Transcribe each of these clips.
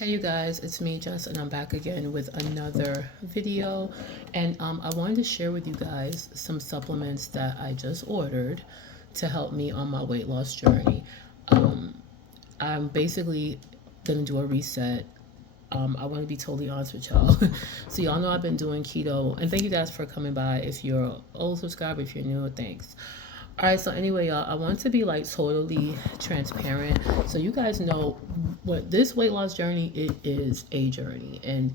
Hey you guys, it's me Jess and I'm back again with another video, and I wanted to share with you guys some supplements that I just ordered to help me on my weight loss journey. Um, I'm basically gonna do a reset. I want to be totally honest with y'all. So y'all know I've been doing keto, and thank you guys for coming by. If you're an old subscriber, if you're new, thanks. All right, so anyway, y'all, I want to be like totally transparent so you guys know what this weight loss journey, it is a journey, and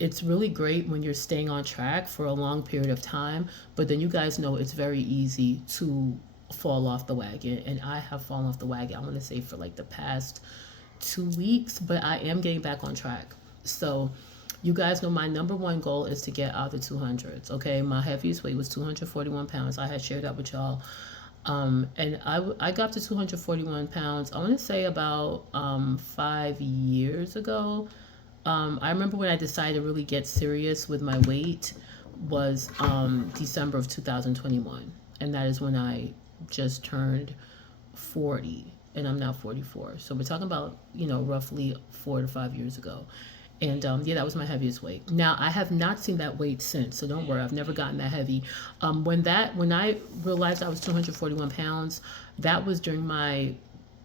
it's really great when you're staying on track for a long period of time, but then you guys know it's very easy to fall off the wagon, and I have fallen off the wagon, I want to say, for like the past 2 weeks, but I am getting back on track. So you guys know my number one goal is to get out of the 200s. Okay, my heaviest weight was 241 pounds. I had shared that with y'all. And I got to 241 pounds, I want to say about 5 years ago. I remember when I decided to really get serious with my weight was December of 2021. And that is when I just turned 40, and I'm now 44. So we're talking about, roughly 4 to 5 years ago. And yeah, that was my heaviest weight. Now I have not seen that weight since, so don't worry, I've never gotten that heavy. When I realized I was 241 pounds, that was during my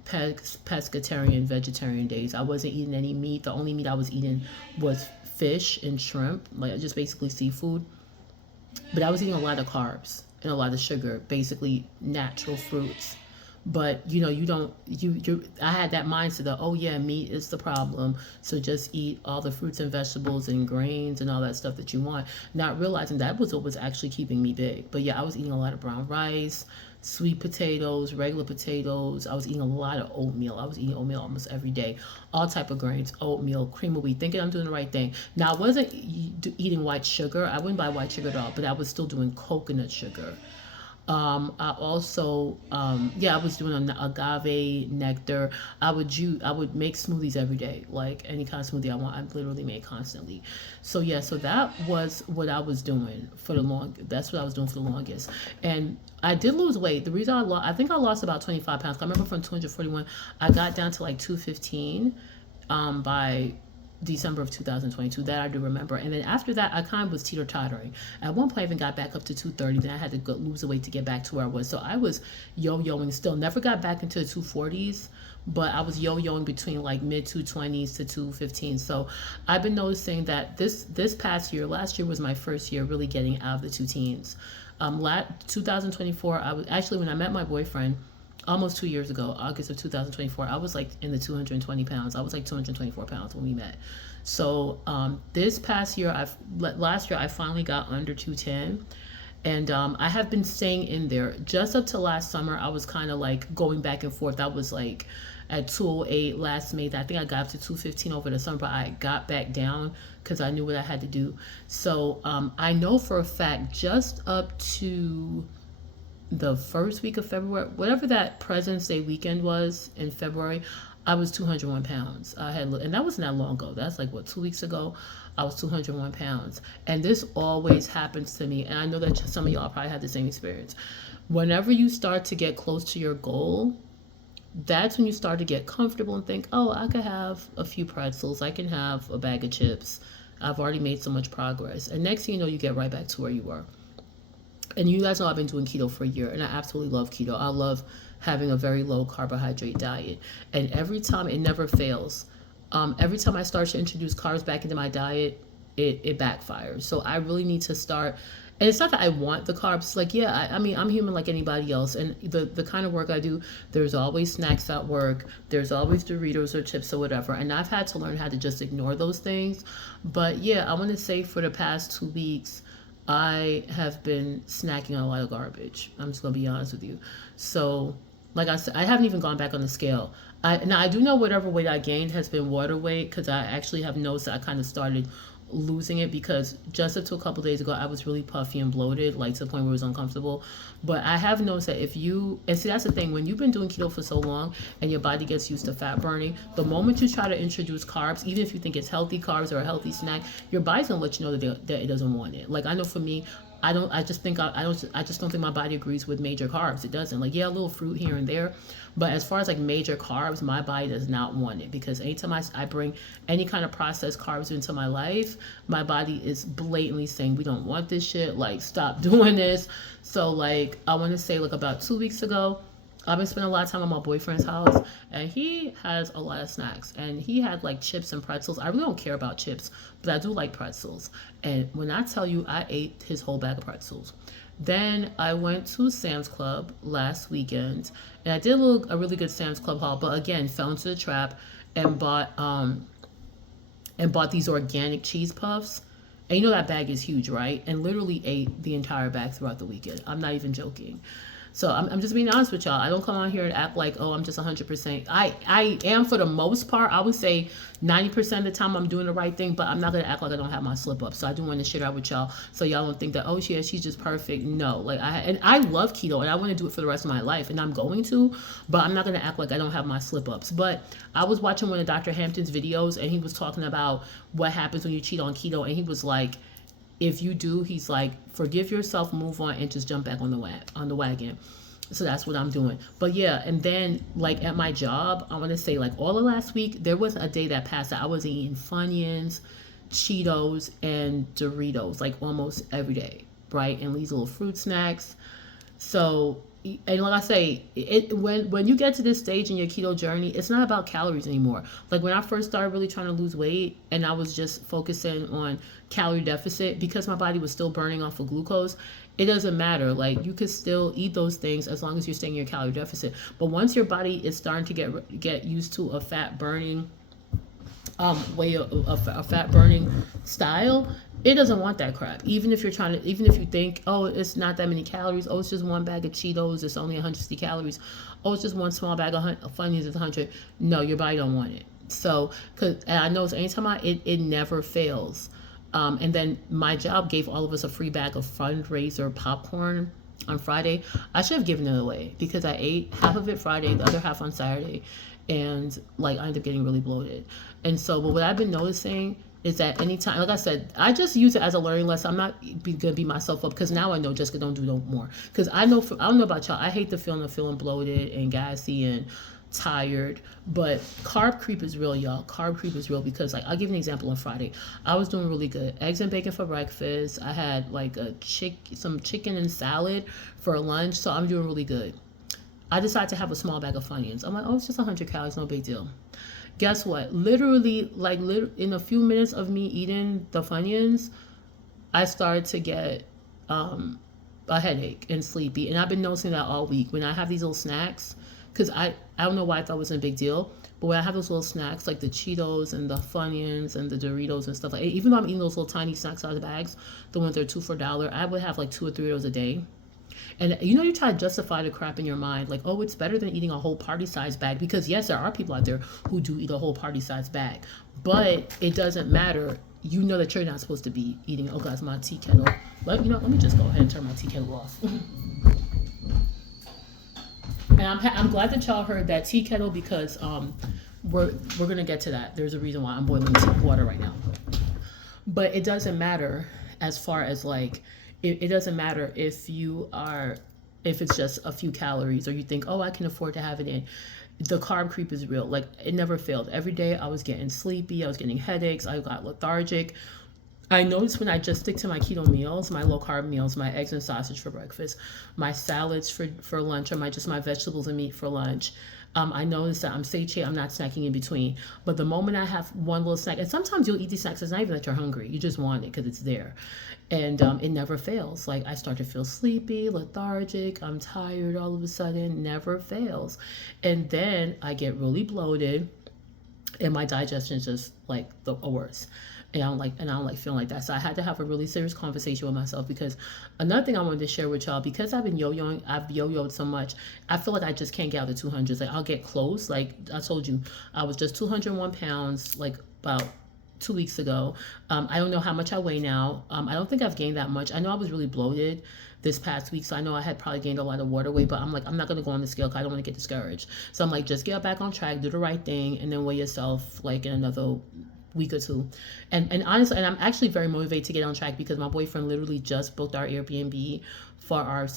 pescatarian vegetarian days. I wasn't eating any meat. The only meat I was eating was fish and shrimp, like just basically seafood. But I was eating a lot of carbs and a lot of sugar, basically natural fruits. But I had that mindset of, oh yeah, meat is the problem, so just eat all the fruits and vegetables and grains and all that stuff that you want, not realizing that was what was actually keeping me big. But yeah, I was eating a lot of brown rice, sweet potatoes, regular potatoes. I was eating a lot of oatmeal. I was eating oatmeal almost every day, all type of grains, oatmeal, cream of wheat, thinking I'm doing the right thing. Now I wasn't eating white sugar. I wouldn't buy white sugar at all, but I was still doing coconut sugar. I also, I was doing an agave nectar. I would make smoothies every day, like any kind of smoothie I want. I literally made constantly. So yeah, so that was what I was doing that's what I was doing for the longest. And I did lose weight. The reason I think I lost about 25 pounds. I remember from 241, I got down to like 215, by December of 2022. That I do remember. And then after that, I kind of was teeter-tottering. At one point, I even got back up to 230. Then I had to lose the weight to get back to where I was. So I was yo-yoing still. Never got back into the 240s, but I was yo-yoing between like mid 220s to 215. So I've been noticing that this past year, last year was my first year really getting out of the two teens. 2024, I was actually, when I met my boyfriend almost 2 years ago, August of 2024, I was like in the 220 pounds. I was like 224 pounds when we met. So this past year, last year, I finally got under 210. And I have been staying in there. Just up to last summer, I was kind of like going back and forth. I was like at 208 last May. I think I got up to 215 over the summer, but I got back down because I knew what I had to do. So I know for a fact, just up to the first week of February, whatever that President's Day weekend was in February, I was 201 pounds. And that wasn't that long ago. That's like, 2 weeks ago? I was 201 pounds. And this always happens to me. And I know that some of y'all probably had the same experience. Whenever you start to get close to your goal, that's when you start to get comfortable and think, oh, I could have a few pretzels. I can have a bag of chips. I've already made so much progress. And next thing you know, you get right back to where you were. And you guys know I've been doing keto for a year, and I absolutely love keto. I love having a very low carbohydrate diet. And every time, it never fails. Every time I start to introduce carbs back into my diet, it backfires. So I really need to start. And it's not that I want the carbs. Like, yeah, I mean, I'm human like anybody else. And the kind of work I do, there's always snacks at work. There's always Doritos or chips or whatever. And I've had to learn how to just ignore those things. But yeah, I want to say for the past 2 weeks, I have been snacking on a lot of garbage. I'm just going to be honest with you. So, like I said, I haven't even gone back on the scale. Now, I do know whatever weight I gained has been water weight, because I actually have noticed that I kind of started losing it, because just up to a couple days ago, I was really puffy and bloated, like to the point where it was uncomfortable. But I have noticed that and see, that's the thing, when you've been doing keto for so long and your body gets used to fat burning, the moment you try to introduce carbs, even if you think it's healthy carbs or a healthy snack, your body's gonna let you know that it doesn't want it. Like, I know for me, I just don't think my body agrees with major carbs. It doesn't. Like, yeah, a little fruit here and there, but as far as like major carbs, my body does not want it, because anytime I bring any kind of processed carbs into my life, my body is blatantly saying, we don't want this shit, like stop doing this. So like, I want to say like about 2 weeks ago, I've been spending a lot of time at my boyfriend's house, and he has a lot of snacks. And he had like chips and pretzels. I really don't care about chips, but I do like pretzels. And when I tell you, I ate his whole bag of pretzels. Then I went to Sam's Club last weekend, and I did a really good Sam's Club haul. But again, fell into the trap and bought these organic cheese puffs. And you know that bag is huge, right? And literally ate the entire bag throughout the weekend. I'm not even joking. So I'm just being honest with y'all. I don't come on here and act like, oh, I'm just 100%. I am, for the most part. I would say 90% of the time I'm doing the right thing, but I'm not going to act like I don't have my slip up. So I do want to share that with y'all, so y'all don't think that, oh, yeah, she's just perfect. No, like I love keto, and I want to do it for the rest of my life, and I'm going to, but I'm not going to act like I don't have my slip ups. But I was watching one of Dr. Hampton's videos, and he was talking about what happens when you cheat on keto, and he was like, if you do, he's like, forgive yourself, move on, and just jump back on the wagon. So that's what I'm doing. But yeah, and then like at my job, I want to say like all of last week, there was a day that passed that I was eating Funyuns, Cheetos, and Doritos like almost every day, right? And these little fruit snacks. So, and like I say, when you get to this stage in your keto journey, it's not about calories anymore. Like when I first started really trying to lose weight, and I was just focusing on calorie deficit because my body was still burning off of glucose, it doesn't matter. Like you could still eat those things as long as you're staying in your calorie deficit. But once your body is starting to get used to a fat burning way of a fat burning style, it doesn't want that crap. Even if you think, oh, it's not that many calories, oh, it's just one bag of Cheetos, it's only 160 calories, oh, it's just one small bag of Funyuns, it's 100. No, your body don't want it. So, and I know anytime it never fails. And then my job gave all of us a free bag of fundraiser popcorn on Friday. I should have given it away because I ate half of it Friday, the other half on Saturday, and like I ended up getting really bloated. And so, but what I've been noticing is that anytime, like I said, I just use it as a learning lesson. I'm not gonna beat myself up, because now I know, Jessica, don't do no more. Because I don't know about y'all, I hate the feeling of feeling bloated and gassy and tired. But carb creep is real, y'all. Carb creep is real, because like I'll give you an example. On Friday I was doing really good, eggs and bacon for breakfast. I had like some chicken and salad for lunch, so I'm doing really good. I decided to have a small bag of Funyuns. I'm like, oh, it's just 100 calories, no big deal. Guess what? Literally, in a few minutes of me eating the Funyuns, I started to get a headache and sleepy. And I've been noticing that all week when I have these little snacks, because I don't know why I thought it wasn't a big deal, but when I have those little snacks like the Cheetos and the Funyuns and the Doritos and stuff, like, even though I'm eating those little tiny snacks out of the bags, the ones that are 2 for $1, I would have like 2 or 3 of those a day. And you try to justify the crap in your mind, like, oh, it's better than eating a whole party size bag, because yes, there are people out there who do eat a whole party size bag, but it doesn't matter. You know that you're not supposed to be eating. Oh, guys, my tea kettle. Let me just go ahead and turn my tea kettle off. And I'm glad that y'all heard that tea kettle, because we're gonna get to that. There's a reason why I'm boiling water right now. But it doesn't matter as far as like, it doesn't matter if it's just a few calories, or you think, oh, I can afford to have it in. The carb creep is real. Like, it never failed. Every day I was getting sleepy, I was getting headaches, I got lethargic. I noticed when I just stick to my keto meals, my low carb meals, my eggs and sausage for breakfast, my salads for lunch, or my vegetables and meat for lunch, I noticed that I'm satiated, I'm not snacking in between. But the moment I have one little snack, and sometimes you'll eat these snacks, it's not even that you're hungry, you just want it because it's there. And it never fails. Like, I start to feel sleepy, lethargic, I'm tired all of a sudden, never fails. And then I get really bloated, and my digestion is just like the worst. And I don't like feeling like that. So I had to have a really serious conversation with myself, because another thing I wanted to share with y'all, because I've yo-yoed so much, I feel like I just can't get out of the 200s. Like, I'll get close. Like I told you, I was just 201 pounds, like about 2 weeks ago. I don't know how much I weigh now. I don't think I've gained that much. I know I was really bloated this past week, so I know I had probably gained a lot of water weight, but I'm like, I'm not going to go on the scale because I don't want to get discouraged. So I'm like, just get back on track, do the right thing, and then weigh yourself like in another week or two. And honestly, and I'm actually very motivated to get on track because my boyfriend literally just booked our Airbnb for our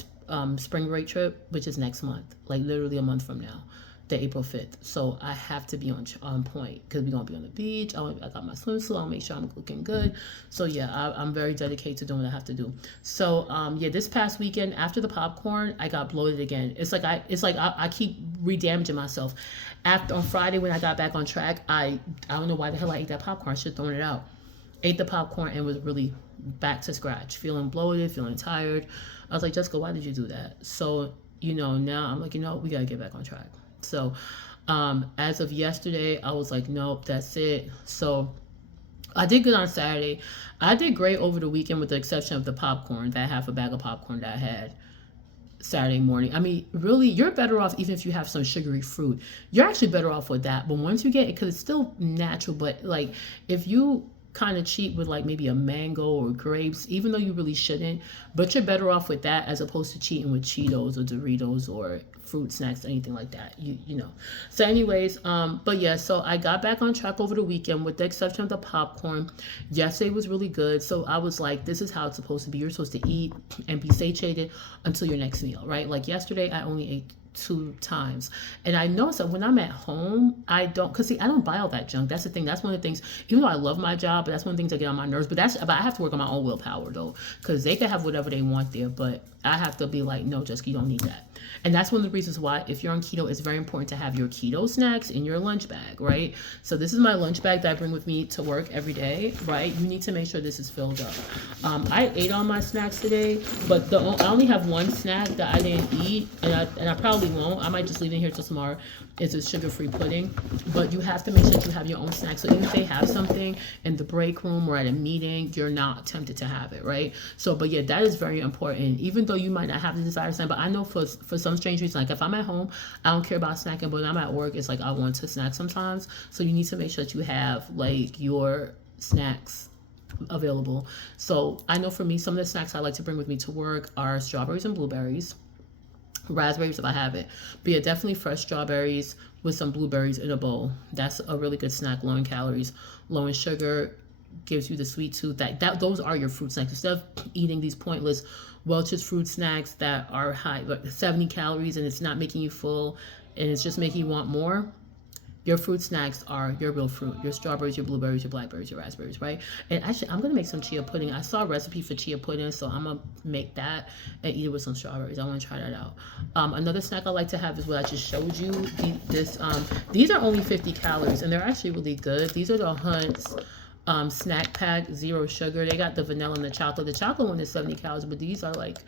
spring break trip, which is next month, like literally a month from now, the April 5th. So I have to be on point because we're going to be on the beach. I got my swimsuit. I'll make sure I'm looking good. So yeah, I'm very dedicated to doing what I have to do. So yeah, this past weekend after the popcorn, I got bloated again. It's like I keep re-damaging myself. After on Friday when I got back on track, I don't know why the hell I ate that popcorn. I should have thrown it out. Ate the popcorn and was really back to scratch, feeling bloated, feeling tired. I was like, Jessica, why did you do that? So now I'm like, we got to get back on track. So as of yesterday, I was like, nope, that's it. So I did good on Saturday. I did great over the weekend with the exception of the popcorn, that half a bag of popcorn that I had Saturday morning. I mean, really, you're better off even if you have some sugary fruit. You're actually better off with that. But once you get it, because it's still natural, but like if you kind of cheat with like maybe a mango or grapes, even though you really shouldn't, but you're better off with that as opposed to cheating with Cheetos or Doritos or fruit snacks, anything like that. You know. So anyways, but yeah, so I got back on track over the weekend with the exception of the popcorn. Yesterday was really good. So I was like, this is how it's supposed to be. You're supposed to eat and be satiated until your next meal, right? Like yesterday, I only ate 2 times. And I noticed that when I'm at home, I don't buy all that junk. That's the thing. That's one of the things, even though I love my job, but that's one of the things that get on my nerves. But I have to work on my own willpower though, because they can have whatever they want there, but I have to be like, no, Jessica, you don't need that. And that's one of the reasons why if you're on keto, it's very important to have your keto snacks in your lunch bag, right? So this is my lunch bag that I bring with me to work every day, right? You need to make sure this is filled up. I ate all my snacks today, but I only have one snack that I didn't eat, and I probably won't. I might just leave it here till tomorrow. It's a sugar-free pudding, but you have to make sure that you have your own snacks. So even if they have something in the break room or at a meeting, you're not tempted to have it, right? So, but yeah, that is very important. Even though you might not have the desire to snack, but I know for some strange reason, like if I'm at home, I don't care about snacking, but when I'm at work, it's like I want to snack sometimes. So you need to make sure that you have like your snacks available. So I know for me, some of the snacks I like to bring with me to work are strawberries and blueberries. Raspberries if I have it, but yeah, definitely fresh strawberries with some blueberries in a bowl. That's a really good snack, low in calories, low in sugar, gives you the sweet tooth. Those are your fruit snacks. Instead of eating these pointless Welch's fruit snacks that are high, like 70 calories, and it's not making you full, and it's just making you want more. Your fruit snacks are your real fruit, your strawberries, your blueberries, your blackberries, your raspberries, right? And actually, I'm going to make some chia pudding. I saw a recipe for chia pudding, so I'm going to make that and eat it with some strawberries. I want to try that out. Another snack I like to have is what I just showed you. These are only 50 calories, and they're actually really good. These are the Hunt's snack pack, 0 sugar. They got the vanilla and the chocolate. The chocolate one is 70 calories, but these are like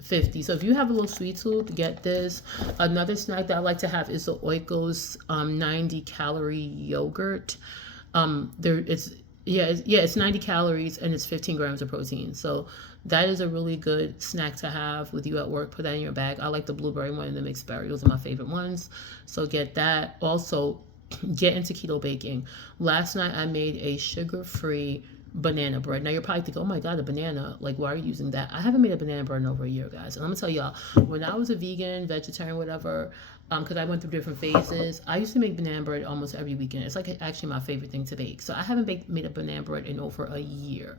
50. So if you have a little sweet tooth, get this. Another snack that I like to have is the Oikos 90 calorie yogurt. It's 90 calories and it's 15 grams of protein. So that is a really good snack to have with you at work. Put that in your bag. I like the blueberry one and the mixed berry. Those are my favorite ones. So get that. Also, get into keto baking. Last night I made a sugar-free banana bread. Now you're probably thinking, oh my god, a banana, like why are you using that? I haven't made a banana bread in over a year, guys. And I'm gonna tell y'all, when I was a vegan, vegetarian, whatever, because I went through different phases, I used to make banana bread almost every weekend. It's like actually my favorite thing to bake. So I haven't made a banana bread in over a year,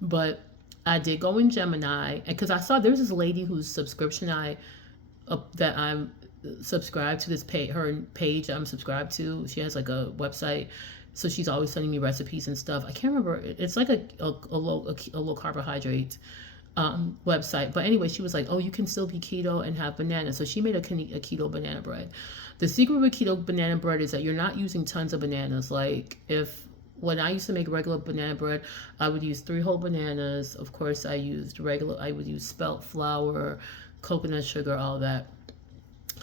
but I did go in Gemini, and because I saw there's this lady whose subscription that I'm subscribed to, this her page I'm subscribed to. She has like a website. So she's always sending me recipes and stuff. I can't remember. It's like a low carbohydrate website. But anyway, she was like, oh, you can still be keto and have banana. So she made a keto banana bread. The secret with keto banana bread is that you're not using tons of bananas. Like when I used to make regular banana bread, I would use 3 whole bananas. Of course, I would use spelt flour, coconut sugar, all that.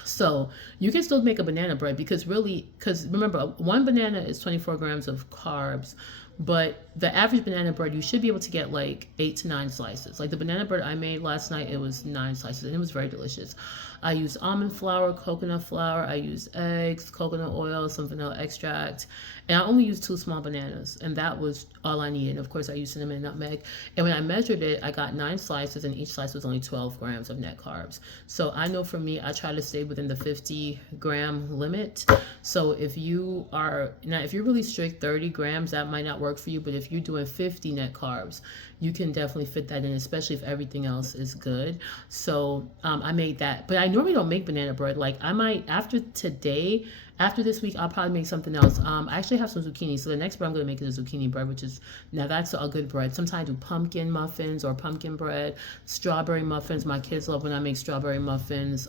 So you can still make a banana bread because remember, 1 banana is 24 grams of carbs, but the average banana bread, you should be able to get like 8 to 9 slices. Like the banana bread I made last night, it was 9 slices and it was very delicious. I use almond flour, coconut flour, I use eggs, coconut oil, some vanilla extract, and I only used 2 small bananas, and that was all I needed. Of course, I used cinnamon and nutmeg. And when I measured it, I got 9 slices, and each slice was only 12 grams of net carbs. So I know for me, I try to stay within the 50-gram limit. So if you are now, if you're really strict, 30 grams, that might not work for you. But if you're doing 50 net carbs, you can definitely fit that in, especially if everything else is good. So I made that, but I normally don't make banana bread. Like I might after today. After this week, I'll probably make something else. I actually have some zucchini, so the next bread I'm going to make is a zucchini bread, which is, now that's a good bread. Sometimes I do pumpkin muffins or pumpkin bread, strawberry muffins. My kids love when I make strawberry muffins,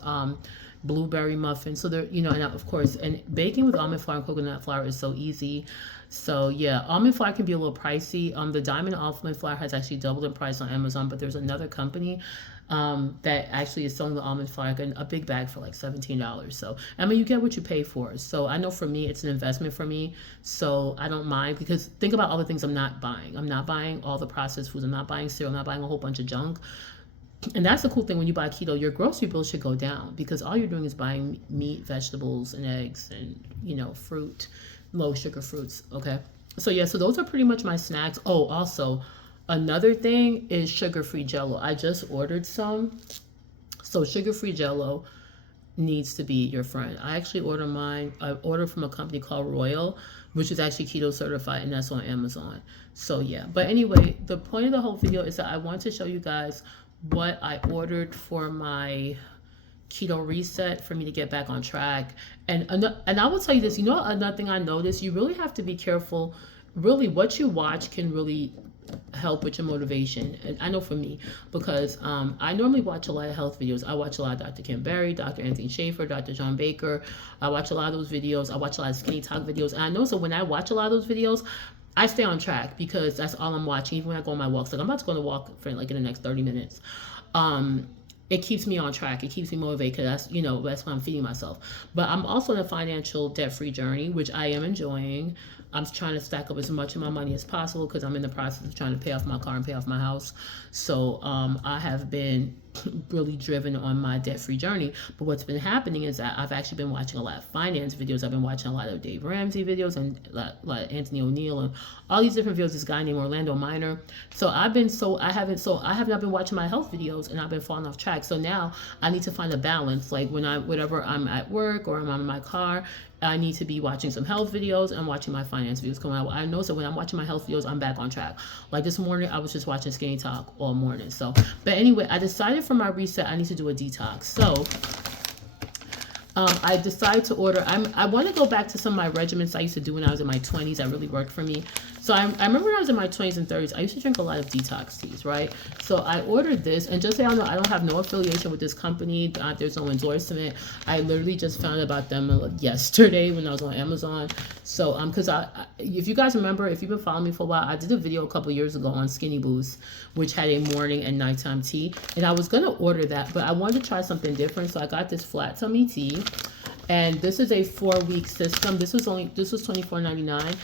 blueberry muffins. So they're, and of course, and baking with almond flour and coconut flour is so easy. So yeah, almond flour can be a little pricey. The Diamond almond flour has actually doubled in price on Amazon, but there's another company that actually is selling the almond flour in a big bag for like $17. So I mean, you get what you pay for. So I know for me, it's an investment for me. So I don't mind, because think about all the things I'm not buying. I'm not buying all the processed foods. I'm not buying cereal. I'm not buying a whole bunch of junk. And that's the cool thing when you buy keto, your grocery bill should go down, because all you're doing is buying meat, vegetables, and eggs, and fruit, low sugar fruits. Okay. So yeah, so those are pretty much my snacks. Oh, also, another thing is sugar-free Jello. I just ordered some. So sugar-free Jello needs to be your friend. I actually ordered mine. I ordered from a company called Royal, which is actually keto certified, and that's on Amazon. So yeah. But anyway, the point of the whole video is that I want to show you guys what I ordered for my keto reset, for me to get back on track. And I will tell you this, another thing I noticed, you really have to be careful. Really, what you watch can really help with your motivation. And I know for me, because I normally watch a lot of health videos. I watch a lot of Dr. Kim Berry, Dr. Anthony Schaefer, Dr. John Baker. I watch a lot of those videos. I watch a lot of Skinny Talk videos. And I know, so when I watch a lot of those videos, I stay on track, because that's all I'm watching. Even when I go on my walks, like I'm about to go on a walk for like in the next 30 minutes. It keeps me on track. It keeps me motivated, because that's what I'm feeding myself. But I'm also in a financial debt-free journey, which I am enjoying. I'm trying to stack up as much of my money as possible, because I'm in the process of trying to pay off my car and pay off my house. So I have been really driven on my debt-free journey. But what's been happening is that I've actually been watching a lot of finance videos. I've been watching a lot of Dave Ramsey videos, and a lot of Anthony O'Neill, and all these different videos. This guy named Orlando Minor. So I have not been watching my health videos, and I've been falling off track. So now I need to find a balance. Like whenever I'm at work or I'm in my car, I need to be watching some health videos and watching my finance videos come out. I know, so when I'm watching my health videos, I'm back on track. Like this morning, I was just watching Skinny Talk all morning. So, but anyway, I decided for my reset, I need to do a detox. So I decided to order. I want to go back to some of my regimens I used to do when I was in my 20s. That really worked for me. So I remember when I was in my 20s and 30s, I used to drink a lot of detox teas, right? So I ordered this, and just so y'all know, I don't have no affiliation with this company. There's no endorsement. I literally just found out about them yesterday when I was on Amazon. So because if you guys remember, if you've been following me for a while, I did a video a couple years ago on Skinny Boost, which had a morning and nighttime tea, and I was gonna order that, but I wanted to try something different. So I got this flat tummy tea, and this is a 4-week system. This was $24.99.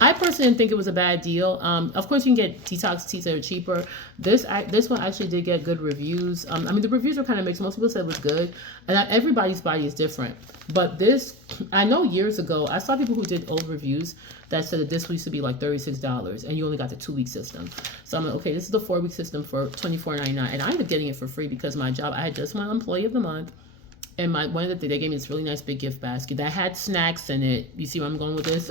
I personally didn't think it was a bad deal. Of course, you can get detox teas that are cheaper. This one actually did get good reviews. I mean, the reviews were kind of mixed. Most people said it was good, and everybody's body is different. But this, I know years ago, I saw people who did old reviews that said that this used to be like $36, and you only got the 2-week system. So I'm like, okay, this is the 4-week system for $24.99, and I ended up getting it for free because my job, I had just won Employee of the Month. And they gave me this really nice big gift basket that had snacks in it. You see where I'm going with this?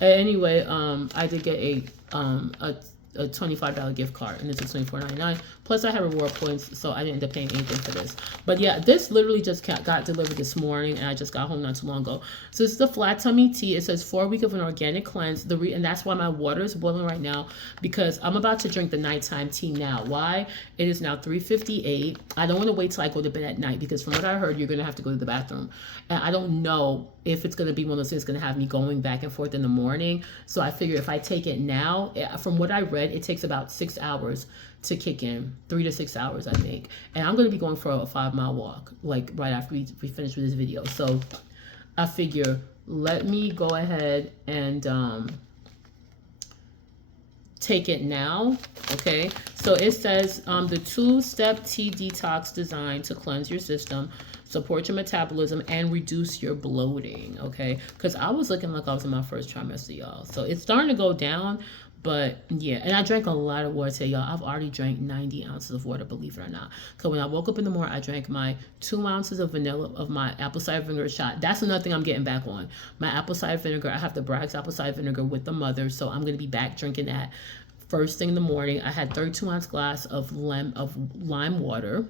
Anyway, I did get a $25 gift card, and this is $24.99. Plus, I have reward points, so I didn't end up paying anything for this. But yeah, this literally just got delivered this morning, and I just got home not too long ago. So it's the flat tummy tea. It says 4 week of an organic cleanse. And that's why my water is boiling right now, because I'm about to drink the nighttime tea now. Why? It is now 3:58. I don't want to wait till I go to bed at night, because from what I heard, you're gonna have to go to the bathroom, and I don't know if it's gonna be one of those things gonna have me going back and forth in the morning. So I figure if I take it now, from what I read, it takes about 6 hours to kick in, 3 to 6 hours, I think. And I'm going to be going for a 5-mile walk, like right after we finish with this video. So I figure, let me go ahead and take it now. Okay. So it says the 2-step tea detox designed to cleanse your system. support your metabolism, and reduce your bloating, okay? Because I was looking like I was in my first trimester, y'all. So it's starting to go down, but yeah. And I drank a lot of water today, y'all. I've already drank 90 ounces of water, believe it or not. Because when I woke up in the morning, I drank my 2 ounces of vanilla, of my apple cider vinegar shot. That's another thing I'm getting back on. My apple cider vinegar, I have the Bragg's apple cider vinegar with the mother, so I'm going to be back drinking that first thing in the morning. I had 32-ounce glass of lime water,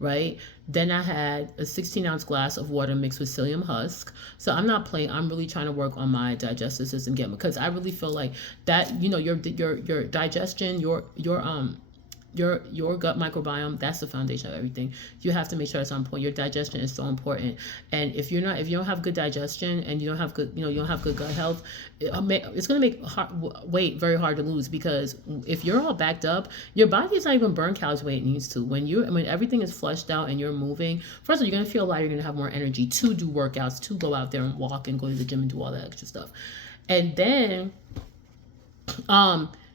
right? Then I had a 16-ounce glass of water mixed with psyllium husk. So I'm not playing. I'm really trying to work on my digestive system again, because I really feel like that, you know, your digestion, your gut microbiome, that's the foundation of everything. You have to make sure it's on point. Your digestion is so important. And if you don't have good digestion, and you don't have good, you don't have good gut health, it's going to make weight very hard to lose, because if you're all backed up, your body is not even burn calories the way it needs to. When everything is flushed out and you're moving, first of all, you're going to feel lighter, you're going to have more energy to do workouts, to go out there and walk and go to the gym and do all that extra stuff. And then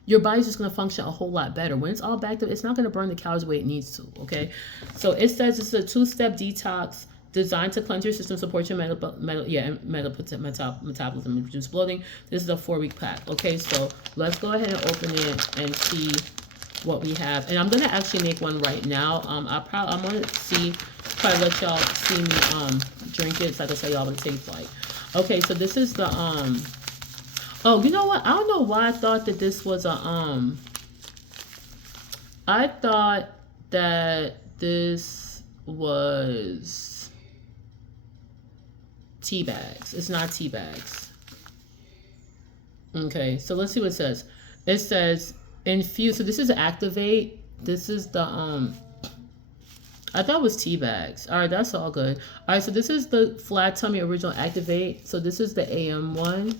your body's just going to function a whole lot better. When it's all backed up, it's not going to burn the calories the way it needs to, okay? So it says it's a 2-step detox designed to cleanse your system, support your metabolism, and reduce bloating. This is a 4-week pack, okay? So let's go ahead and open it and see what we have. And I'm going to actually make one right now. I'm going to probably let y'all see me drink it, so I can tell y'all what it tastes like. Okay, so this is the oh, you know what? I don't know why I thought that this was a I thought that this was tea bags. It's not tea bags. Okay, so let's see what it says. It says infuse. So this is activate. This is the I thought it was tea bags. All right, that's all good. All right, so this is the flat tummy original activate. So this is the AM one.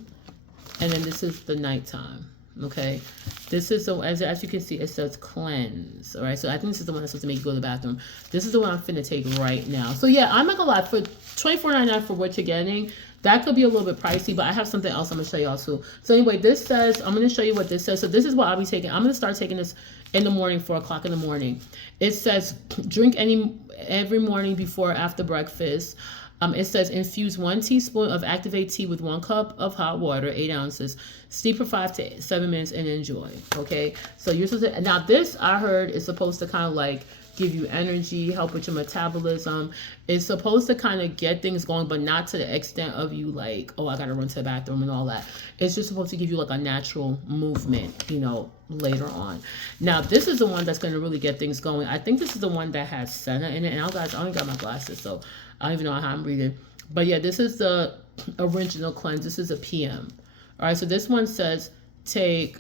And then this is the nighttime, okay? This is, so as you can see, it says cleanse, all right? So I think this is the one that's supposed to make you go to the bathroom. This is the one I'm finna take right now. So yeah, I'm not gonna lie, for $24.99 for what you're getting, that could be a little bit pricey, but I have something else I'm gonna show y'all too. So anyway, this says, I'm gonna show you what this says. So this is what I'll be taking. I'm gonna start taking this in the morning, 4 o'clock in the morning. It says, drink every morning before or after breakfast. It says infuse 1 teaspoon of Activate tea with 1 cup of hot water, 8 ounces. Steep for 5 to 7 minutes and enjoy. Okay, so you're supposed to, now this I heard is supposed to kind of like give you energy, help with your metabolism. It's supposed to kind of get things going, but not to the extent of you like, oh, I gotta run to the bathroom and all that. It's just supposed to give you like a natural movement, you know, later on. Now this is the one that's going to really get things going. I think this is the one that has senna in it. And guys, I only got my glasses, so I don't even know how I'm reading. But yeah, this is the original cleanse. This is a PM. All right, so this one says it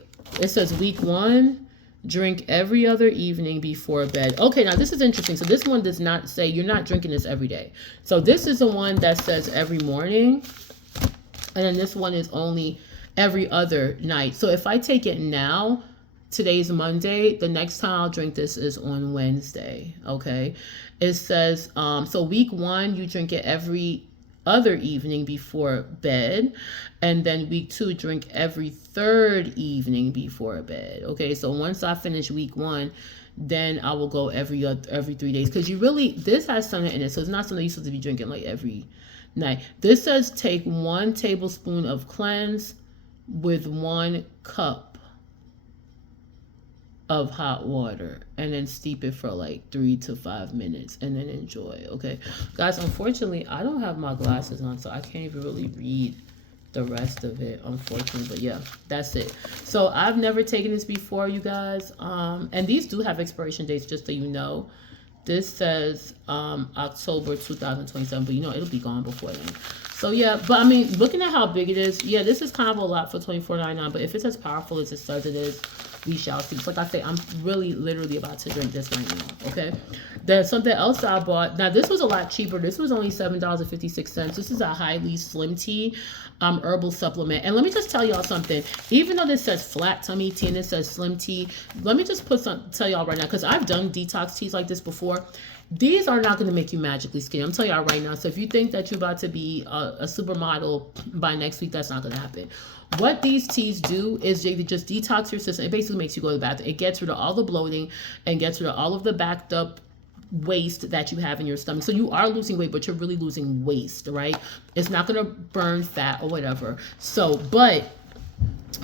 says week 1, drink every other evening before bed. Okay, now this is interesting. So this one does not say, you're not drinking this every day. So this is the one that says every morning. And then this one is only every other night. So if I take it now, today's Monday, the next time I'll drink this is on Wednesday, okay? It says, so week 1, you drink it every other evening before bed. And then week 2, drink every 3rd evening before bed, okay? So once I finish week 1, then I will go every 3 days. Because this has something in it, so it's not something you're supposed to be drinking like every night. This says take 1 tablespoon of cleanse with 1 cup of hot water, and then steep it for like 3 to 5 minutes and then enjoy. Okay, guys, unfortunately I don't have my glasses on, so I can't even really read the rest of it, unfortunately. But yeah, that's it. So I've never taken this before, you guys, and these do have expiration dates, just so you know. This says October 2027, but you know it'll be gone before then. So yeah, but I mean, looking at how big it is, yeah, this is kind of a lot for $24.99, but if it's as powerful as it says it is, we shall see. So like I say, I'm really literally about to drink this right now, okay? There's something else I bought. Now, this was a lot cheaper. This was only $7.56. This is a highly slim tea herbal supplement. And let me just tell y'all something. Even though this says flat tummy tea and it says slim tea, let me just tell y'all right now, because I've done detox teas like this before. These are not going to make you magically skinny. I'm telling y'all right now. So if you think that you're about to be a supermodel by next week, that's not going to happen. What these teas do is they just detox your system. It basically makes you go to the bathroom. It gets rid of all the bloating and gets rid of all of the backed up waste that you have in your stomach. So you are losing weight, but you're really losing waste, right? It's not going to burn fat or whatever. So, but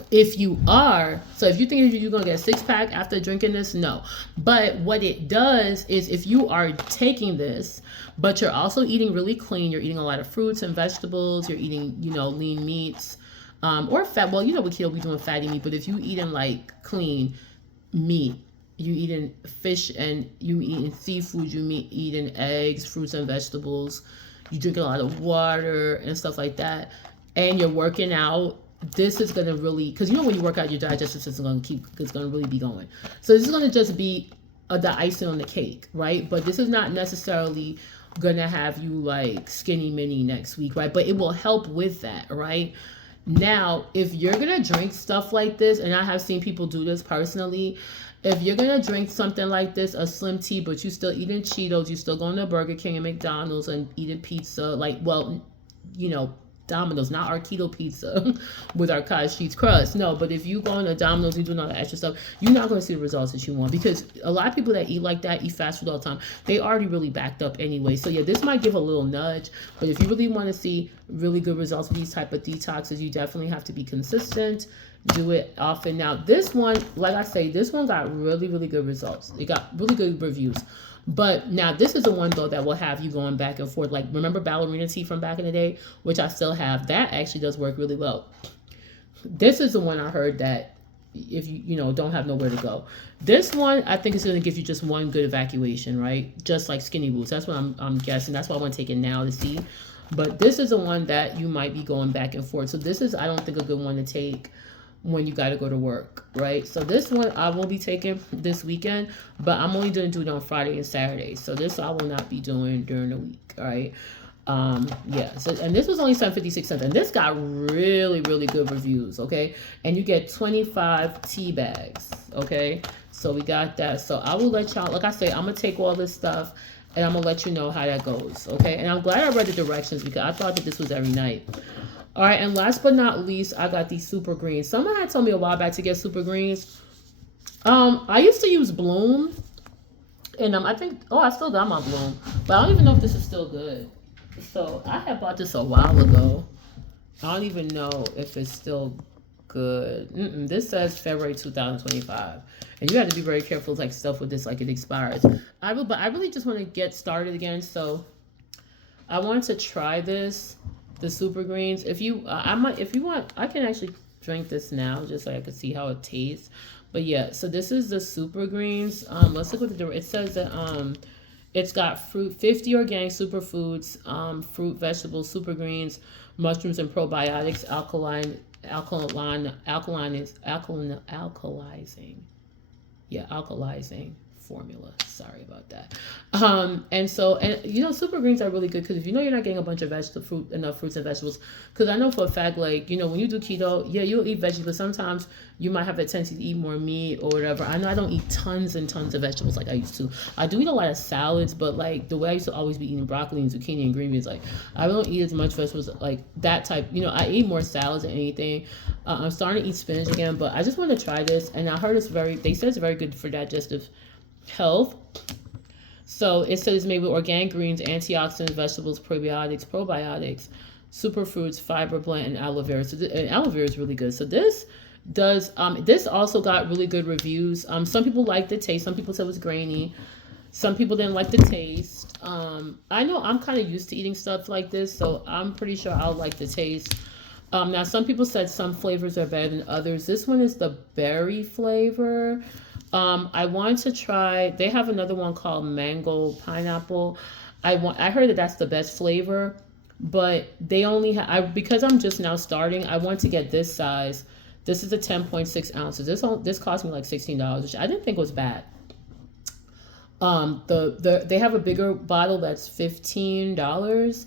if you are, so if you think you're going to get a six pack after drinking this, no. But what it does is if you are taking this, but you're also eating really clean, you're eating a lot of fruits and vegetables, you're eating, lean meats, or fat. Well, with keto, we doing fatty meat, but if you eating like clean meat, you eating fish and you eating seafood, you eating eggs, fruits and vegetables, you drinking a lot of water and stuff like that, and you're working out, this is going to really, because when you work out, your digestive system is going to really be going. So this is going to just be the icing on the cake, right? But this is not necessarily going to have you like skinny mini next week, right? But it will help with that, right? Now, if you're going to drink stuff like this, and I have seen people do this personally, if you're going to drink something like this, a slim tea, but you still eating Cheetos, you still going to Burger King and McDonald's and eating pizza, Domino's, not our keto pizza with our cottage cheese crust. No, but if you go to Domino's and doing all that extra stuff, you're not going to see the results that you want, because a lot of people that eat like that, eat fast food all the time, they already really backed up anyway. So yeah, this might give a little nudge, but if you really want to see really good results with these type of detoxes, you definitely have to be consistent. Do it often. Now, this one, like I say, this one got really, really good results. It got really good reviews. But now this is the one though that will have you going back and forth. Like, remember ballerina tea from back in the day, which I still have? That actually does work really well. This is the one I heard that if you don't have nowhere to go. This one I think is going to give you just one good evacuation, right? Just like Skinny Boots. That's what I'm guessing. That's why I want to take it now to see. But this is the one that you might be going back and forth. So this is, I don't think, a good one to take when you got to go to work, right? So this one I will be taking this weekend, but I'm only going to do it on Friday and Saturday. So this I will not be doing during the week, all right? Yeah, so, and this was only $7.56, and this got really, really good reviews, okay? And you get 25 tea bags, okay? So we got that. So I will let y'all, like I say, I'm going to take all this stuff, and I'm going to let you know how that goes, okay? And I'm glad I read the directions, because I thought that this was every night. All right, and last but not least, I got these super greens. Someone had told me a while back to get super greens. I used to use Bloom, and I think, I still got my Bloom, but I don't even know if this is still good. So I had bought this a while ago. I don't even know if it's still good. This says February 2025, and you have to be very careful, like stuff with this, like it expires. But I really just want to get started again, so I wanted to try this. The super greens. If you want, I can actually drink this now just so I can see how it tastes. But yeah, so this is the super greens. Let's look at it says that it's got fruit, 50 organic superfoods, fruit, vegetables, super greens, mushrooms, and probiotics, alkalizing formula. Sorry about that. And super greens are really good, because if you're not getting a bunch of enough fruits and vegetables, because I know for a fact, like, when you do keto, yeah, you'll eat vegetables, but sometimes you might have a tendency to eat more meat or whatever. I know I don't eat tons and tons of vegetables like I used to. I do eat a lot of salads, but like the way I used to always be eating broccoli and zucchini and green beans, like I don't eat as much vegetables like that type. I eat more salads than anything. I'm starting to eat spinach again, but I just want to try this, and I heard they said it's very good for digestive health. So it says it's made with organic greens, antioxidants, vegetables, probiotics, superfruits, fiber blend, and aloe vera. So and aloe vera is really good. So this also got really good reviews. Some people liked the taste. Some people said it was grainy. Some people didn't like the taste. I know I'm kind of used to eating stuff like this, so I'm pretty sure I'll like the taste. Now some people said some flavors are better than others. This one is the berry flavor. I wanted to try, they have another one called mango pineapple. I heard that that's the best flavor, but they only have, because I'm just now starting, I want to get this size. This is a 10.6 ounces. This cost me like $16, which I didn't think was bad. They have a bigger bottle that's $15,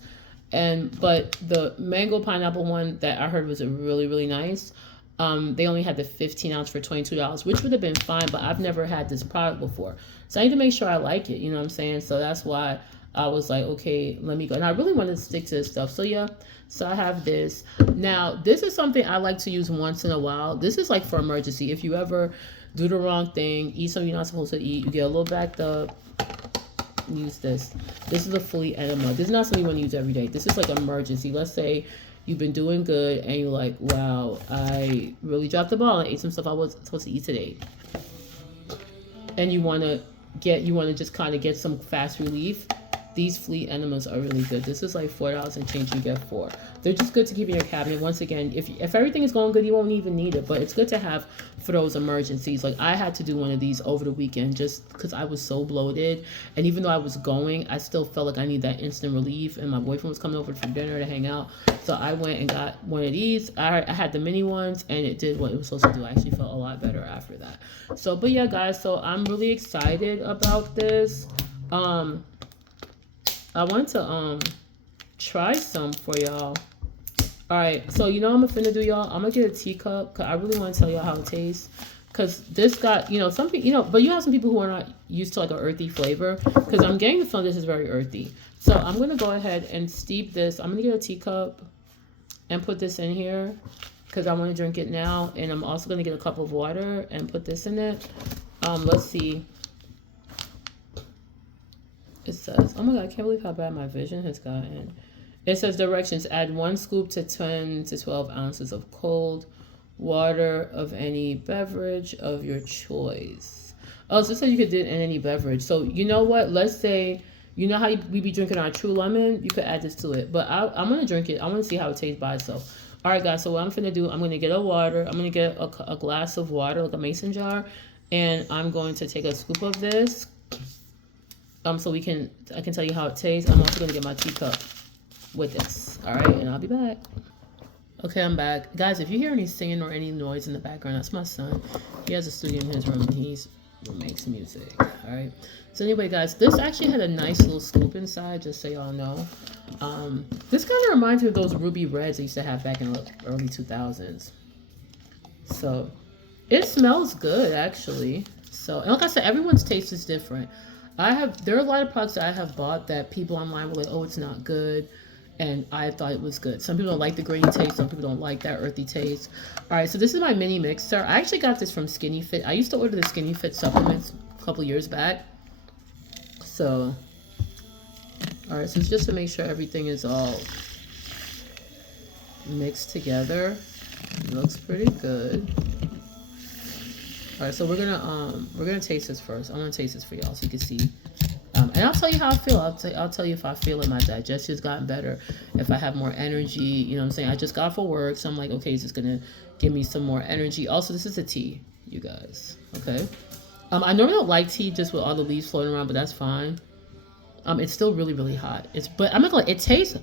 but the mango pineapple one that I heard was really, really nice. They only had the 15 ounce for $22, which would have been fine, but I've never had this product before. So I need to make sure I like it, you know what I'm saying? So that's why I was like, okay, let me go. And I really want to stick to this stuff. So yeah, so I have this. Now, this is something I like to use once in a while. This is like for emergency. If you ever do the wrong thing, eat something you're not supposed to eat, you get a little backed up, use this. This is a fully enema. This is not something you want to use every day. This is like emergency. Let's say you've been doing good and you're like, wow, I really dropped the ball and ate some stuff I wasn't supposed to eat today. And you want to just kind of get some fast relief. These flea enemas are really good. This is like $4 and change, you get 4. They're just good to keep in your cabinet. Once again, if everything is going good, you won't even need it. But it's good to have for those emergencies. Like I had to do one of these over the weekend just because I was so bloated. And even though I was going, I still felt like I need that instant relief. And my boyfriend was coming over for dinner to hang out. So I went and got one of these. I had the mini ones and it did what it was supposed to do. I actually felt a lot better after that. So, but yeah, guys, so I'm really excited about this. I want to try some for y'all. All right, so you know what I'm finna do, y'all? I'm gonna get a teacup because I really want to tell y'all how it tastes. Because this got, you know, some people, you know, but you have some people who are not used to like an earthy flavor. Because I'm getting the feeling this is very earthy. So I'm gonna go ahead and steep this. I'm gonna get a teacup and put this in here because I want to drink it now. And I'm also gonna get a cup of water and put this in it. Let's see. It says, oh my God, I can't believe how bad my vision has gotten. It says directions, add 1 scoop to 10 to 12 ounces of cold water of any beverage of your choice. Oh, so it said you could do it in any beverage. So you know what? Let's say, you know how we be drinking our True Lemon? You could add this to it. But I'm going to drink it. I want to see how it tastes by itself. All right, guys. So what I'm going to do, I'm going to get a water. I'm going to get a glass of water, like a mason jar. And I'm going to take a scoop of this. So I can tell you how it tastes. I'm also going to get my teacup with this. All right, and I'll be back. Okay, I'm back. Guys, if you hear any singing or any noise in the background, that's my son. He has a studio in his room and he makes music. All right. So anyway, guys, this actually had a nice little scoop inside, just so y'all know. This kind of reminds me of those ruby reds I used to have back in the early 2000s. So it smells good, actually. So, and like I said, everyone's taste is different. There are a lot of products that I have bought that people online were like, oh, it's not good. And I thought it was good. Some people don't like the grainy taste. Some people don't like that earthy taste. All right, so this is my mini mixer. I actually got this from Skinny Fit. I used to order the Skinny Fit supplements a couple years back. So, all right, so it's just to make sure everything is all mixed together. It looks pretty good. All right, so we're gonna taste this first. I'm gonna taste this for y'all so you can see. And I'll tell you how I feel. I'll tell you if I feel like my digestion's gotten better, if I have more energy. You know what I'm saying? I just got for work, so I'm like, okay, is this gonna give me some more energy? Also, this is a tea, you guys. Okay. I normally don't like tea just with all the leaves floating around, but that's fine. It's still really, really hot. But I'm not gonna. It tastes.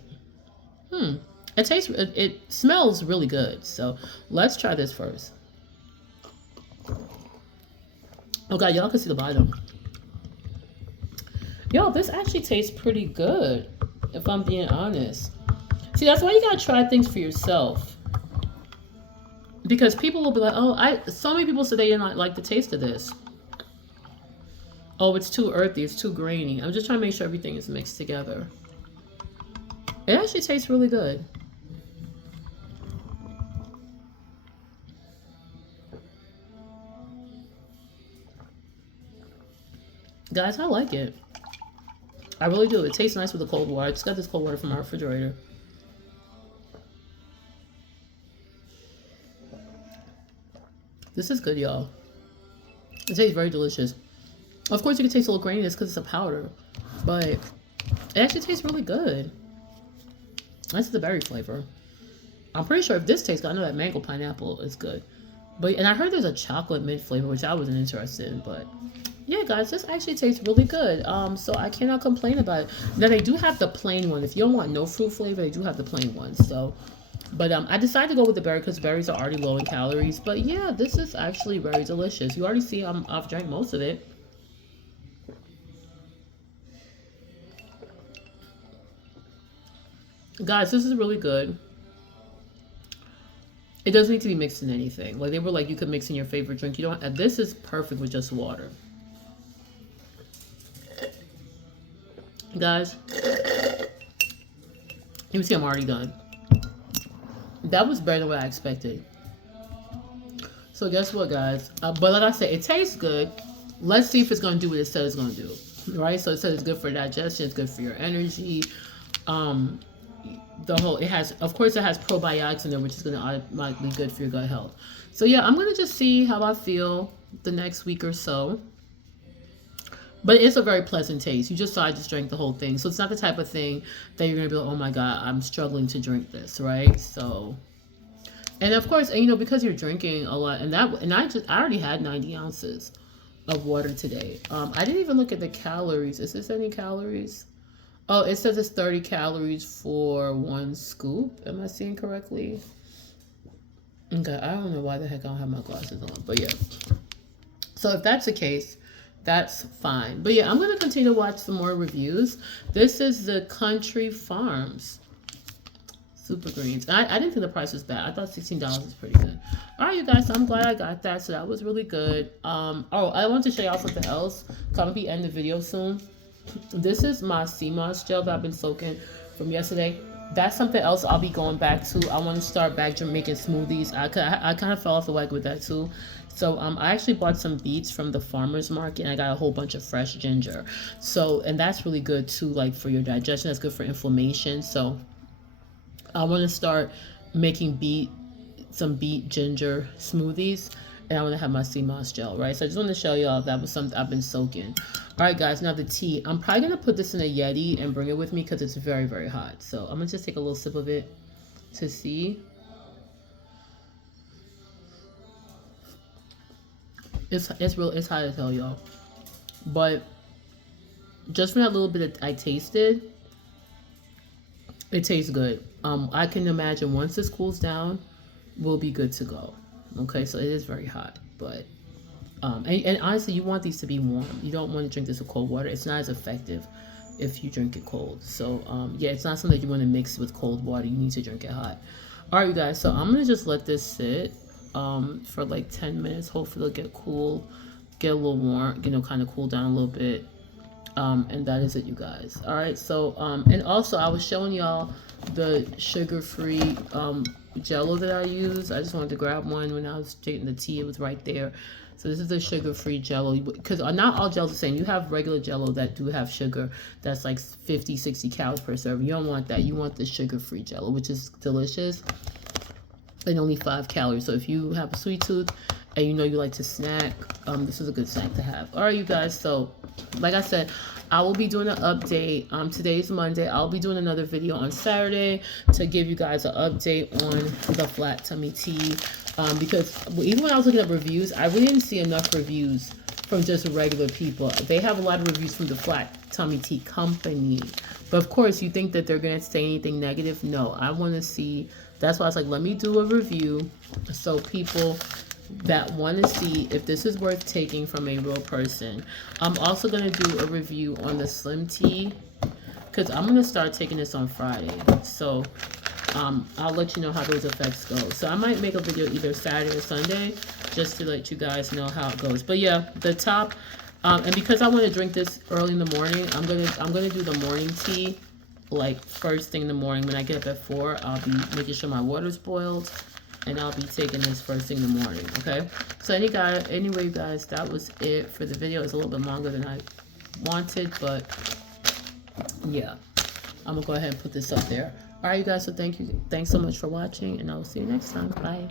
It smells really good. So let's try this first. Oh God, y'all can see the bottom. Yo, this actually tastes pretty good, if I'm being honest. See, that's why you gotta try things for yourself. Because people will be like, oh, so many people said they did not like the taste of this. Oh, it's too earthy, it's too grainy. I'm just trying to make sure everything is mixed together. It actually tastes really good. Guys, I like it. I really do. It tastes nice with the cold water. I just got this cold water from our refrigerator. This is good, y'all. It tastes very delicious. Of course, you can taste a little graininess because it's a powder. But it actually tastes really good. That's the berry flavor. I'm pretty sure if this tastes good, I know that mango pineapple is good. And I heard there's a chocolate mint flavor, which I wasn't interested in, but yeah, guys, this actually tastes really good. So I cannot complain about it. Now they do have the plain one. If you don't want no fruit flavor, they do have the plain one. So, but I decided to go with the berry because berries are already low in calories. But yeah, this is actually very delicious. You already see I've drank most of it. Guys, this is really good. It doesn't need to be mixed in anything. Like they were like, you could mix in your favorite drink. You don't. This is perfect with just water. Guys, you can see I'm already done. That was better than what I expected. So guess what, guys? But like I said, it tastes good. Let's see if it's going to do what it said it's going to do. right? So it says it's good for digestion, it's good for your energy. Um, the whole it has, of course, it has probiotics in there, which is going to automatically be good for your gut health. So yeah, I'm going to just see how I feel the next week or so. But it's a very pleasant taste. You just saw I just drank the whole thing. So it's not the type of thing that you're going to be like, oh my God, I'm struggling to drink this, right? So, and of course, and because you're drinking a lot, I already had 90 ounces of water today. I didn't even look at the calories. Is this any calories? Oh, it says it's 30 calories for one scoop. Am I seeing correctly? Okay, I don't know why the heck I don't have my glasses on, but yeah. So if that's the case, that's fine. But yeah, I'm going to continue to watch some more reviews. This is the Country Farms Super Greens. I didn't think the price was bad. I thought $16 was pretty good. All right, you guys, so I'm glad I got that. So that was really good. Oh, I want to show y'all something else. I'll be ending the video soon. This is my sea moss gel that I've been soaking from yesterday. That's something else I'll be going back to. I want to start back making smoothies. I kind of fell off the wagon with that too. So I actually bought some beets from the farmer's market, and I got a whole bunch of fresh ginger. So, and that's really good too, like for your digestion. That's good for inflammation. So I want to start making some beet ginger smoothies, and I want to have my sea moss gel, right? So I just want to show y'all that was something I've been soaking. All right, guys, now the tea. I'm probably going to put this in a Yeti and bring it with me because it's very, very hot. So I'm going to just take a little sip of it to see. It's hot as hell, y'all. But just from that little bit that I tasted, it tastes good. I can imagine once this cools down, we'll be good to go. Okay, so it is very hot, but and honestly, you want these to be warm. You don't want to drink this with cold water. It's not as effective if you drink it cold. So yeah, it's not something that you want to mix with cold water. You need to drink it hot. All right, you guys. So I'm gonna just let this sit for like 10 minutes. Hopefully, it'll get cool, get a little warm. Kind of cool down a little bit. And that is it, you guys. All right. So and also I was showing y'all the sugar-free Jello that I use. I just wanted to grab one when I was taking the tea. It was right there. So this is the sugar-free Jello, because not all Jellos are the same. You have regular Jello that do have sugar that's like 50, 60 calories per serving. You don't want that. You want the sugar-free Jello, which is delicious and only 5 calories. So if you have a sweet tooth and you like to snack, this is a good snack to have. All right, you guys. So like I said, I will be doing an update. Today's Monday. I'll be doing another video on Saturday to give you guys an update on the flat tummy tea. Because even when I was looking at reviews, I really didn't see enough reviews from just regular people. They have a lot of reviews from the Flat Tummy Tea Company. But of course, you think that they're going to say anything negative? No, I want to see. That's why I was like, let me do a review so people that want to see if this is worth taking from a real person. I'm also going to do a review on the Slim Tea because I'm going to start taking this on Friday. So I'll let you know how those effects go. So I might make a video either Saturday or Sunday just to let you guys know how it goes. But yeah, the top, and because I want to drink this early in the morning, I'm gonna do the morning tea like first thing in the morning. When I get up at 4, I'll be making sure my water's boiled, and I'll be taking this first thing in the morning. Okay. So anyway, guys, that was it for the video. It's a little bit longer than I wanted, but yeah, I'm gonna go ahead and put this up there. All right, you guys, so thanks so much for watching, and I will see you next time. Bye.